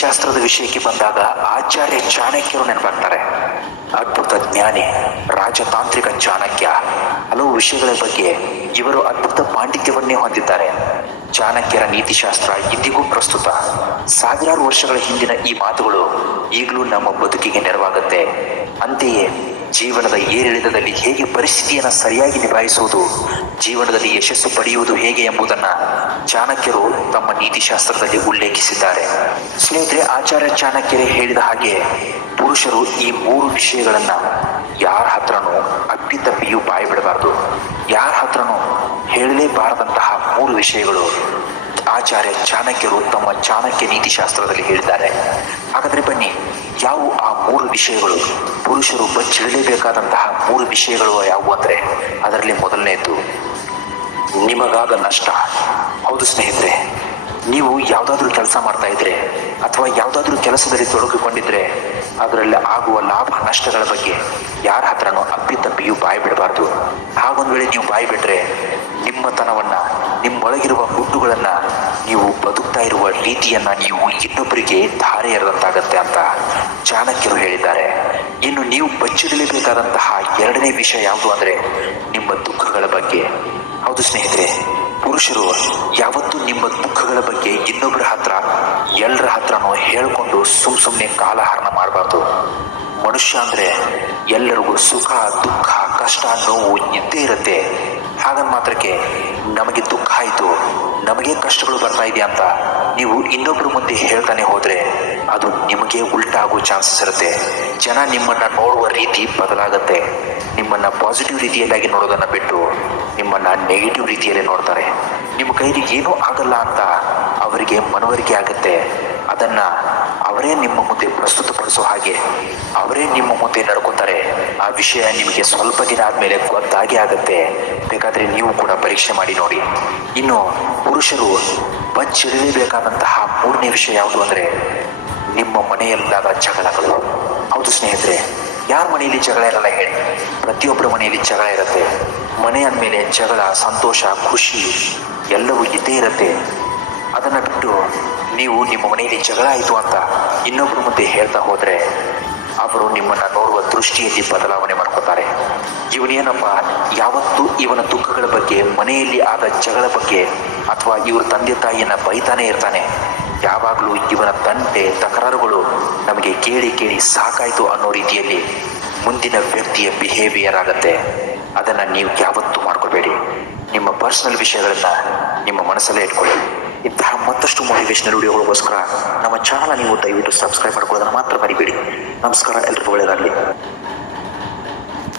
ನೀತಿಶಾಸ್ತ್ರದ ವಿಷಯಕ್ಕೆ ಬಂದಾಗ ಆಚಾರ್ಯ ಚಾಣಕ್ಯರು ನೆನಪಾಗ್ತಾರೆ. ಅದ್ಭುತ ಜ್ಞಾನಿ, ರಾಜತಾಂತ್ರಿಕ ಚಾಣಕ್ಯ. ಹಲವು ವಿಷಯಗಳ ಬಗ್ಗೆ ಇವರು ಅದ್ಭುತ ಪಾಂಡಿತ್ಯವನ್ನೇ ಹೊಂದಿದ್ದಾರೆ. ಚಾಣಕ್ಯರ ನೀತಿಶಾಸ್ತ್ರ ಇಂದಿಗೂ ಪ್ರಸ್ತುತ. ಸಾವಿರಾರು ವರ್ಷಗಳ ಹಿಂದಿನ ಈ ಮಾತುಗಳು ಈಗಲೂ ನಮ್ಮ ಬದುಕಿಗೆ ನೆರವಾಗುತ್ತೆ. ಅಂತೆಯೇ ಜೀವನದ ಏರಿಳಿತದಲ್ಲಿ ಹೇಗೆ ಪರಿಸ್ಥಿತಿಯನ್ನು ಸರಿಯಾಗಿ ನಿಭಾಯಿಸುವುದು, ಜೀವನದಲ್ಲಿ ಯಶಸ್ಸು ಪಡೆಯುವುದು ಹೇಗೆ ಎಂಬುದನ್ನ ಚಾಣಕ್ಯರು ತಮ್ಮ ನೀತಿಶಾಸ್ತ್ರದಲ್ಲಿ ಉಲ್ಲೇಖಿಸಿದ್ದಾರೆ. ಸ್ನೇಹಿತರೆ, ಆಚಾರ್ಯ ಚಾಣಕ್ಯರೇ ಹೇಳಿದ ಹಾಗೆ ಪುರುಷರು ಈ ಮೂರು ವಿಷಯಗಳನ್ನ ಯಾರ ಹತ್ರನೂ ಅಪ್ಪಿತಪ್ಪಿಯೂ ಬಾಯಿ ಬಿಡಬಾರದು. ಯಾರ ಹತ್ರನೂ ಹೇಳಲೇಬಾರದಂತಹ ಮೂರು ವಿಷಯಗಳು ಆಚಾರ್ಯ ಚಾಣಕ್ಯರು ತಮ್ಮ ಚಾಣಕ್ಯ ನೀತಿಶಾಸ್ತ್ರದಲ್ಲಿ ಹೇಳಿದ್ದಾರೆ. ಹಾಗಾದ್ರೆ ಬನ್ನಿ, ಯಾವ ಆ ಮೂರು ವಿಷಯಗಳು ಪುರುಷರು ಬಚ್ಚಿಡಲೇಬೇಕಾದಂತಹ ಮೂರು ವಿಷಯಗಳು ಯಾವುವು ಅಂದ್ರೆ ಅದರಲ್ಲಿ ಮೊದಲನೆಯದ್ದು ನಿಮಗಾದ ನಷ್ಟ. ಹೌದು ಸ್ನೇಹಿತರೆ, ನೀವು ಯಾವುದಾದ್ರೂ ಕೆಲಸ ಮಾಡ್ತಾ ಇದ್ರೆ ಅಥವಾ ಯಾವುದಾದ್ರೂ ಕೆಲಸದಲ್ಲಿ ತೊಡಗಿಕೊಂಡಿದ್ರೆ ಅದರಲ್ಲಿ ಆಗುವ ಲಾಭ ನಷ್ಟಗಳ ಬಗ್ಗೆ ಯಾರ ಹತ್ರನೂ ಅಪ್ಪಿತಪ್ಪಿಯೂ ಬಾಯಿ ಬಿಡಬಾರ್ದು. ಹಾಗೊಂದು ವೇಳೆ ನೀವು ಬಾಯಿ ಬಿಟ್ರೆ ನಿಮ್ಮತನವನ್ನ ನಿಮ್ಮೊಳಗಿರುವ ಹುಟ್ಟುಗಳನ್ನ ನೀವು ಬದುಕ್ತಾ ಇರುವ ರೀತಿಯನ್ನ ನೀವು ಇನ್ನೊಬ್ಬರಿಗೆ ಧಾರೆ ಎರೆದಂತಾಗತ್ತೆ ಅಂತ ಚಾಣಕ್ಯರು ಹೇಳಿದ್ದಾರೆ. ಇನ್ನು ನೀವು ಬಚ್ಚಿಡಲೇಬೇಕಾದಂತಹ ಎರಡನೇ ವಿಷಯ ಯಾವುದು ಅಂದ್ರೆ ನಿಮ್ಮ ದುಃಖಗಳ ಬಗ್ಗೆ. ಹೌದು ಸ್ನೇಹಿತರೆ, ಪುರುಷರು ಯಾವತ್ತೂ ನಿಮ್ಮ ದುಃಖಗಳ ಬಗ್ಗೆ ಇನ್ನೊಬ್ಬರ ಹತ್ರ ಎಲ್ಲರ ಹತ್ರನೂ ಹೇಳ್ಕೊಂಡು ಸುಮ್ ಸುಮ್ಮನೆ ಕಾಲಹರಣ ಮಾಡಬಾರ್ದು. ಮನುಷ್ಯ ಅಂದ್ರೆ ಎಲ್ಲರಿಗೂ ಸುಖ, ದುಃಖ, ಕಷ್ಟ, ನೋವು ಇದ್ದೇ ಇರುತ್ತೆ. ಹಾಗನ್ ಮಾತ್ರಕ್ಕೆ ನಮಗೆ ದುಃಖ ಆಯಿತು. ನಮಗೆ ಕಷ್ಟಗಳು ಬರ್ತಾ ಇದೆ ಅಂತ ನೀವು ಇನ್ನೊಬ್ಬರ ಮುಂದೆ ಹೇಳ್ತಾನೆ ಹೋದರೆ ಅದು ನಿಮಗೆ ಉಲ್ಟಾ ಆಗೋ ಚಾನ್ಸಸ್ ಇರುತ್ತೆ. ಜನ ನಿಮ್ಮನ್ನ ನೋಡುವ ರೀತಿ ಬದಲಾಗುತ್ತೆ. ನಿಮ್ಮನ್ನ ಪಾಸಿಟಿವ್ ರೀತಿಯಲ್ಲಾಗಿ ನೋಡೋದನ್ನ ಬಿಟ್ಟು ನಿಮ್ಮನ್ನ ನೆಗೆಟಿವ್ ರೀತಿಯಲ್ಲಿ ನೋಡ್ತಾರೆ. ನಿಮ್ಮ ಕೈಲಿ ಏನೂ ಆಗಲ್ಲ ಅಂತ ಅವರಿಗೆ ಮನವರಿಕೆ ಆಗುತ್ತೆ. ಅದನ್ನ ಅವರೇ ನಿಮ್ಮ ಮುಂದೆ ಪ್ರಸ್ತುತಪಡಿಸೋ ಹಾಗೆ ಅವರೇ ನಿಮ್ಮ ಮುಂದೆ ನಡ್ಕೋತಾರೆ. ಆ ವಿಷಯ ನಿಮಗೆ ಸ್ವಲ್ಪ ದಿನ ಆದಮೇಲೆ ಗೊತ್ತಾಗಿ ಆಗುತ್ತೆ. ಬೇಕಾದ್ರೆ ನೀವು ಕೂಡ ಪರೀಕ್ಷೆ ಮಾಡಿ ನೋಡಿ. ಇನ್ನು ಪುರುಷರು ಬಚ್ಚಿಡಲೇಬೇಕಾದಂತಹ ಮೂರನೇ ವಿಷಯ ಯಾವುದು ಅಂದ್ರೆ ನಿಮ್ಮ ಮನೆಯಲ್ಲಾದ ಜಗಳಗಳು. ಹೌದು ಸ್ನೇಹಿತರೆ, ಯಾರ ಮನೆಯಲ್ಲಿ ಜಗಳ ಇರಲ್ಲ ಹೇಳಿ. ಪ್ರತಿಯೊಬ್ಬರ ಮನೆಯಲ್ಲಿ ಜಗಳ ಇರುತ್ತೆ. ಮನೆ ಅಂದಮೇಲೆ ಜಗಳ, ಸಂತೋಷ, ಖುಷಿ ಎಲ್ಲವೂ ಇದ್ದೇ ಇರುತ್ತೆ. ಅದನ್ನ ಬಿಟ್ಟು ನೀವು ನಿಮ್ಮ ಮನೆಯಲ್ಲಿ ಜಗಳ ಆಯಿತು ಅಂತ ಇನ್ನೊಬ್ಬರ ಮುಂದೆ ಹೇಳ್ತಾ ಹೋದ್ರೆ ಅವರು ನಿಮ್ಮನ್ನ ನೋಡುವ ದೃಷ್ಟಿಯಲ್ಲಿ ಬದಲಾವಣೆ ಮಾಡ್ಕೋತಾರೆ. ಇವನೇನಪ್ಪ ಯಾವತ್ತೂ ಇವನ ದುಃಖಗಳ ಬಗ್ಗೆ, ಮನೆಯಲ್ಲಿ ಆದ ಜಗಳ ಬಗ್ಗೆ ಅಥವಾ ಇವ್ರ ತಂದೆ ತಾಯಿಯನ್ನ ಬೈತಾನೆ ಇರ್ತಾನೆ. ಯಾವಾಗಲೂ ಇವನ ತಂಟೆ ತಕರಾರುಗಳು ನಮಗೆ ಕೇಳಿ ಕೇಳಿ ಸಾಕಾಯಿತು ಅನ್ನೋ ರೀತಿಯಲ್ಲಿ ಮುಂದಿನ ವ್ಯಕ್ತಿಯ ಬಿಹೇವಿಯರ್ ಆಗುತ್ತೆ. ಅದನ್ನ ನೀವು ಯಾವತ್ತೂ ಮಾಡ್ಕೋಬೇಡಿ ನಿಮ್ಮ ಪರ್ಸನಲ್ ವಿಷಯಗಳನ್ನು ನಿಮ್ಮ ಮನಸ್ಸಲ್ಲೇ ಇಟ್ಕೊಳ್ಳಿ. ಇಂತಹ ಮತ್ತಷ್ಟು ಮೋಟಿವೇಶನಲ್ ವಿಡಿಯೋಗಳಿಗೋಸ್ಕರ ನಮ್ಮ ಚಾನಲ್ ನೀವು ದಯವಿಟ್ಟು ಸಬ್ಸ್ಕ್ರೈಬ್ ಮಾಡ್ಕೊಳ್ಳೋದನ್ನು ಮಾತ್ರ ಮರಿಬೇಡಿ. ನಮಸ್ಕಾರ, ಎಲ್ರಿಗೂ ಒಳ್ಳೆಯದಾಗಲಿ.